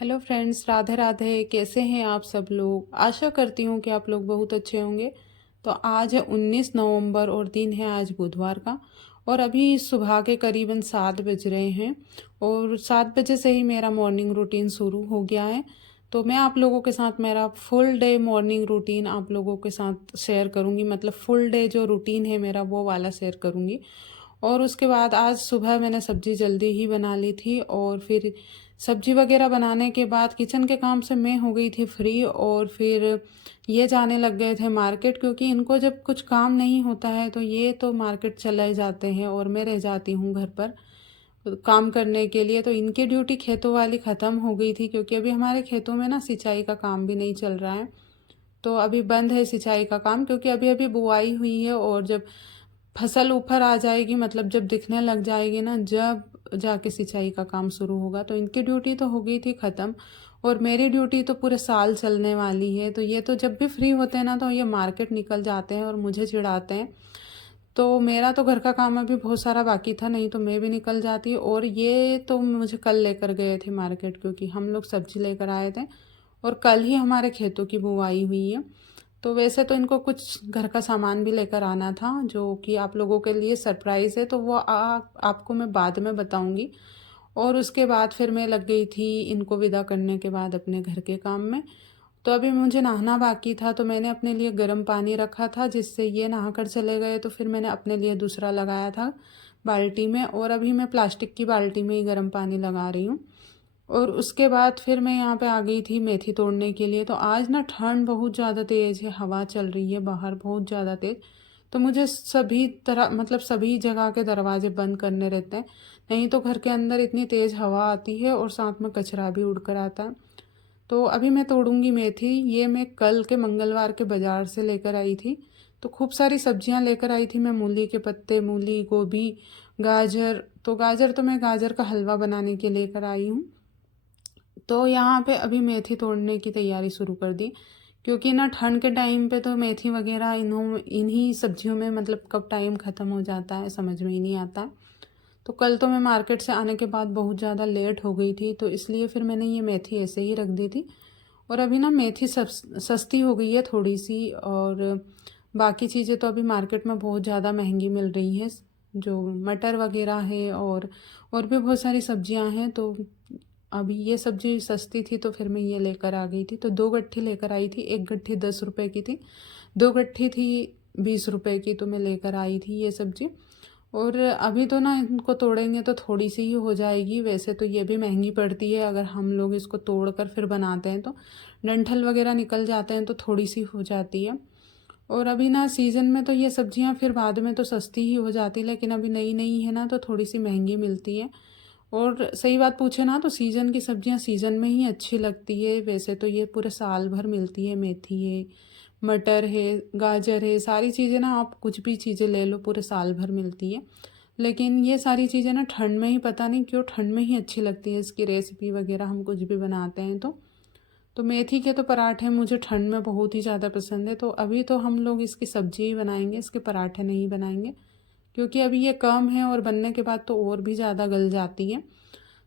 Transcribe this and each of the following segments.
Hello friends, Radhe Radhe. कैसे हैं आप सब लोग? आशा करती हूँ कि आप लोग बहुत अच्छे होंगे। तो आज है 19 नवंबर और दिन है आज बुधवार का। और अभी सुबह के करीबन 7 बज रहे हैं और 7 बजे से ही मेरा मॉर्निंग रूटीन शुरू हो गया है। तो मैं आप लोगों के साथ मेरा फुल डे मॉर्निंग रूटीन आप लोगों के साथ शेयर करूँगी। मतलब फुल डे जो रूटीन है मेरा वो वाला शेयर करूँगी। और उसके बाद आज सुबह मैंने सब्ज़ी जल्दी ही बना ली थी और फिर सब्ज़ी वगैरह बनाने के बाद किचन के काम से मैं हो गई थी फ्री। और फिर ये जाने लग गए थे मार्केट, क्योंकि इनको जब कुछ काम नहीं होता है तो ये तो मार्केट चले जाते हैं और मैं रह जाती हूँ घर पर काम करने के लिए। तो इनकी ड्यूटी खेतों वाली ख़त्म हो गई थी, क्योंकि अभी हमारे खेतों में ना सिंचाई का काम भी नहीं चल रहा है। तो अभी बंद है सिंचाई का काम, क्योंकि अभी अभी बुआई हुई है और जब फसल ऊपर आ जाएगी, मतलब जब दिखने लग जाएगी ना, जब जाके सिंचाई का काम शुरू होगा। तो इनकी ड्यूटी तो हो गई थी ख़त्म और मेरी ड्यूटी तो पूरे साल चलने वाली है। तो ये तो जब भी फ्री होते हैं ना तो ये मार्केट निकल जाते हैं और मुझे चिढ़ाते हैं। तो मेरा तो घर का काम अभी बहुत सारा बाकी था, नहीं तो मैं भी निकल जाती। और ये तो मुझे कल लेकर गए थे मार्केट, क्योंकि हम लोग सब्जी लेकर आए थे और कल ही हमारे खेतों की बुवाई हुई है। तो वैसे तो इनको कुछ घर का सामान भी लेकर आना था, जो कि आप लोगों के लिए सरप्राइज़ है, तो वो आपको मैं बाद में बताऊंगी। और उसके बाद फिर मैं लग गई थी इनको विदा करने के बाद अपने घर के काम में। तो अभी मुझे नहाना बाकी था, तो मैंने अपने लिए गर्म पानी रखा था जिससे ये नहा कर चले गए। तो फिर मैंने अपने लिए दूसरा लगाया था बाल्टी में, और अभी मैं प्लास्टिक की बाल्टी में ही गर्म पानी लगा रही हूँ। और उसके बाद फिर मैं यहाँ पे आ गई थी मेथी तोड़ने के लिए। तो आज ना ठंड बहुत ज़्यादा तेज़ है, हवा चल रही है बाहर बहुत ज़्यादा तेज़। तो मुझे सभी तरह मतलब सभी जगह के दरवाजे बंद करने रहते हैं, नहीं तो घर के अंदर इतनी तेज़ हवा आती है और साथ में कचरा भी उड़कर आता है। तो अभी मैं तोड़ूंगी मेथी। ये मैं कल के मंगलवार के बाज़ार से लेकर आई थी। तो खूब सारी सब्जियां लेकर आई थी मैं, मूली के पत्ते, मूली, गोभी, गाजर। तो गाजर तो मैं गाजर का हलवा बनाने के लेकर आई हूँ। तो यहाँ पे अभी मेथी तोड़ने की तैयारी शुरू कर दी, क्योंकि ना ठंड के टाइम पे तो मेथी वगैरह इन्हीं सब्जियों में मतलब कब टाइम ख़त्म हो जाता है समझ में ही नहीं आता। तो कल तो मैं मार्केट से आने के बाद बहुत ज़्यादा लेट हो गई थी, तो इसलिए फिर मैंने ये मेथी ऐसे ही रख दी थी। और अभी ना मेथी सस्ती हो गई है थोड़ी सी, और बाकी चीज़ें तो अभी मार्केट में बहुत ज़्यादा महंगी मिल रही हैं। जो मटर वगैरह है और भी बहुत सारी सब्जियां हैं। तो अभी ये सब्जी सस्ती थी तो फिर मैं ये लेकर आ गई थी। तो 2 गट्ठी लेकर आई थी, एक गट्ठी 10 रुपए की थी, 2 गट्ठी थी 20 रुपए की। तो मैं लेकर आई थी ये सब्जी। और अभी तो ना इनको तोड़ेंगे तो थोड़ी सी ही हो जाएगी। वैसे तो ये भी महंगी पड़ती है, अगर हम लोग इसको तोड़ कर फिर बनाते हैं तो डंठल वगैरह निकल जाते हैं तो थोड़ी सी हो जाती है। और अभी ना सीज़न में तो ये सब्जियां फिर बाद में तो सस्ती ही हो जाती, लेकिन अभी नई नई है ना तो थोड़ी सी महंगी मिलती है। और सही बात पूछे ना तो सीज़न की सब्जियां सीज़न में ही अच्छी लगती है। वैसे तो ये पूरे साल भर मिलती है, मेथी है, मटर है, गाजर है, सारी चीज़ें ना आप कुछ भी चीज़ें ले लो पूरे साल भर मिलती है। लेकिन ये सारी चीज़ें ना ठंड में ही पता नहीं क्यों ठंड में ही अच्छी लगती है। इसकी रेसिपी वगैरह हम कुछ भी बनाते हैं तो मेथी के तो पराठे मुझे ठंड में बहुत ही ज़्यादा पसंद है। तो अभी तो हम लोग इसकी सब्जी ही बनाएंगे, इसके पराठे नहीं बनाएंगे, क्योंकि अभी ये कम है और बनने के बाद तो और भी ज़्यादा गल जाती है।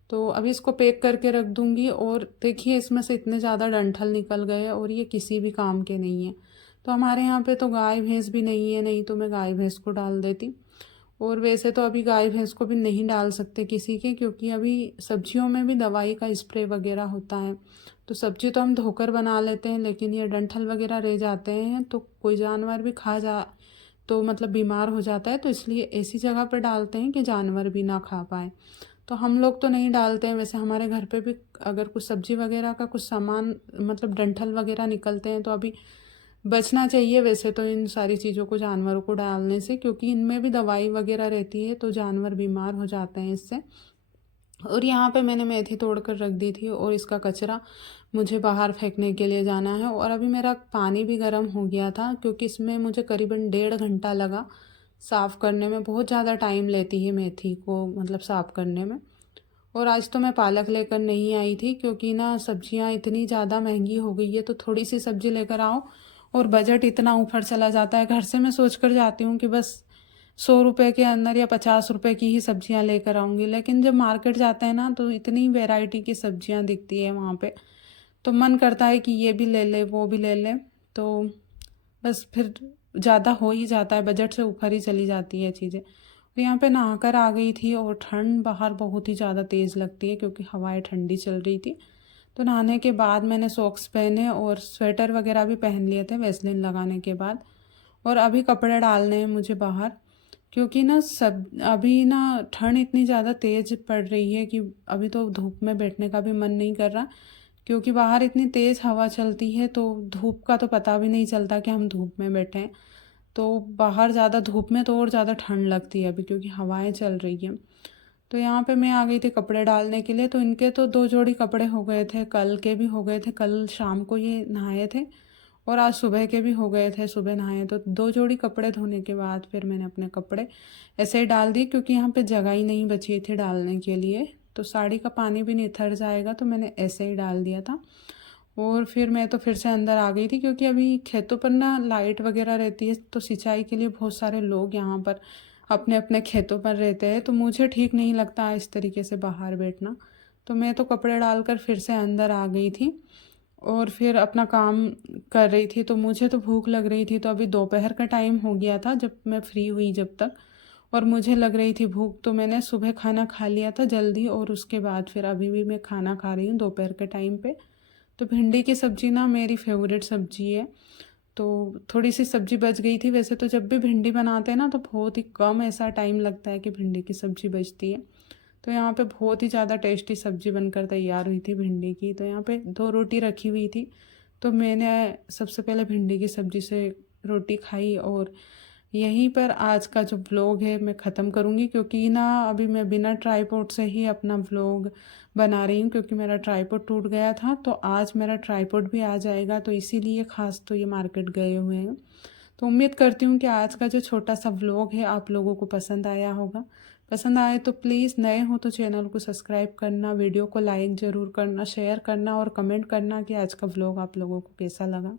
तो अभी इसको पैक करके रख दूंगी। और देखिए इसमें से इतने ज़्यादा डंठल निकल गए और ये किसी भी काम के नहीं है। तो हमारे यहाँ पे तो गाय भैंस भी नहीं है, नहीं तो मैं गाय भैंस को डाल देती। और वैसे तो अभी गाय भैंस को भी नहीं डाल सकते किसी के, क्योंकि अभी सब्जियों में भी दवाई का स्प्रे वगैरह होता है। तो सब्जी तो हम धोकर बना लेते हैं, लेकिन ये डंठल वगैरह रह जाते हैं तो कोई जानवर भी खा जा तो मतलब बीमार हो जाता है। तो इसलिए ऐसी जगह पर डालते हैं कि जानवर भी ना खा पाए। तो हम लोग तो नहीं डालते हैं। वैसे हमारे घर पे भी अगर कुछ सब्जी वगैरह का कुछ सामान मतलब डंठल वगैरह निकलते हैं तो अभी बचना चाहिए वैसे तो इन सारी चीज़ों को जानवरों को डालने से, क्योंकि इनमें भी दवाई वगैरह रहती है तो जानवर बीमार हो जाते हैं इससे। और यहाँ पे मैंने मेथी तोड़ कर रख दी थी और इसका कचरा मुझे बाहर फेंकने के लिए जाना है। और अभी मेरा पानी भी गर्म हो गया था, क्योंकि इसमें मुझे करीबन 1.5 घंटा लगा साफ़ करने में। बहुत ज़्यादा टाइम लेती है मेथी को मतलब साफ़ करने में। और आज तो मैं पालक लेकर नहीं आई थी, क्योंकि ना सब्जियां इतनी ज़्यादा महंगी हो गई है। तो थोड़ी सी सब्जी लेकर आओ और बजट इतना ऊपर चला जाता है। घर से मैं सोच कर जाती हूँ कि बस 100 रुपये के अंदर या 50 रुपये की ही सब्जियां लेकर आऊँगी, लेकिन जब मार्केट जाते हैं ना तो इतनी वैरायटी की सब्जियां दिखती है वहाँ पे, तो मन करता है कि ये भी ले ले वो भी ले ले। तो बस फिर ज़्यादा हो ही जाता है, बजट से ऊपर ही चली जाती है चीज़ें। तो यहाँ पे नहाकर आ गई थी और ठंड बाहर बहुत ही ज़्यादा तेज़ लगती है क्योंकि हवाएं ठंडी चल रही थी। तो नहाने के बाद मैंने सॉक्स पहने और स्वेटर वगैरह भी पहन लिए थे वैसलीन लगाने के बाद। और अभी कपड़े डालने हैं मुझे बाहर, क्योंकि ना सब अभी ना ठंड इतनी ज़्यादा तेज़ पड़ रही है कि अभी तो धूप में बैठने का भी मन नहीं कर रहा, क्योंकि बाहर इतनी तेज़ हवा चलती है तो धूप का तो पता भी नहीं चलता कि हम धूप में बैठे हैं। तो बाहर ज़्यादा धूप में तो और ज़्यादा ठंड लगती है अभी, क्योंकि हवाएं चल रही हैं। तो यहाँ पे मैं आ गई थी कपड़े डालने के लिए। तो इनके तो 2 जोड़ी कपड़े हो गए थे, कल के भी हो गए थे, कल शाम को ये नहाए थे और आज सुबह के भी हो गए थे, सुबह नहाए। तो 2 जोड़ी कपड़े धोने के बाद फिर मैंने अपने कपड़े ऐसे ही डाल दिए, क्योंकि यहाँ पे जगह ही नहीं बची थी डालने के लिए। तो साड़ी का पानी भी निथर जाएगा, तो मैंने ऐसे ही डाल दिया था। और फिर मैं तो फिर से अंदर आ गई थी, क्योंकि अभी खेतों पर ना लाइट वगैरह रहती है, तो सिंचाई के लिए बहुत सारे लोग यहाँ पर अपने अपने खेतों पर रहते हैं। तो मुझे ठीक नहीं लगता इस तरीके से बाहर बैठना। तो मैं तो कपड़े डालकर फिर से अंदर आ गई थी और फिर अपना काम कर रही थी। तो मुझे तो भूख लग रही थी, तो अभी दोपहर का टाइम हो गया था जब मैं फ्री हुई जब तक, और मुझे लग रही थी भूख। तो मैंने सुबह खाना खा लिया था जल्दी, और उसके बाद फिर अभी भी मैं खाना खा रही हूँ दोपहर के टाइम पे। तो भिंडी की सब्ज़ी ना मेरी फेवरेट सब्ज़ी है। तो थोड़ी सी सब्ज़ी बच गई थी। वैसे तो जब भी भिंडी बनाते हैं ना तो बहुत ही कम ऐसा टाइम लगता है कि भिंडी की सब्ज़ी बचती है। तो यहाँ पे बहुत ही ज़्यादा टेस्टी सब्ज़ी बनकर तैयार हुई थी भिंडी की। तो यहाँ पे 2 रोटी रखी हुई थी, तो मैंने सबसे पहले भिंडी की सब्ज़ी से रोटी खाई। और यहीं पर आज का जो व्लॉग है मैं ख़त्म करूँगी, क्योंकि ना अभी मैं बिना ट्राईपॉड से ही अपना व्लॉग बना रही हूँ, क्योंकि मेरा ट्राईपॉड टूट गया था। तो आज मेरा ट्राईपॉड भी आ जाएगा, तो इसीलिए ख़ास तो ये मार्केट गए हुए हैं। तो उम्मीद करती हूँ कि आज का जो छोटा सा व्लॉग है आप लोगों को पसंद आया होगा। पसंद आए तो प्लीज़, नए हो तो चैनल को सब्सक्राइब करना, वीडियो को लाइक ज़रूर करना, शेयर करना और कमेंट करना कि आज का व्लॉग आप लोगों को कैसा लगा।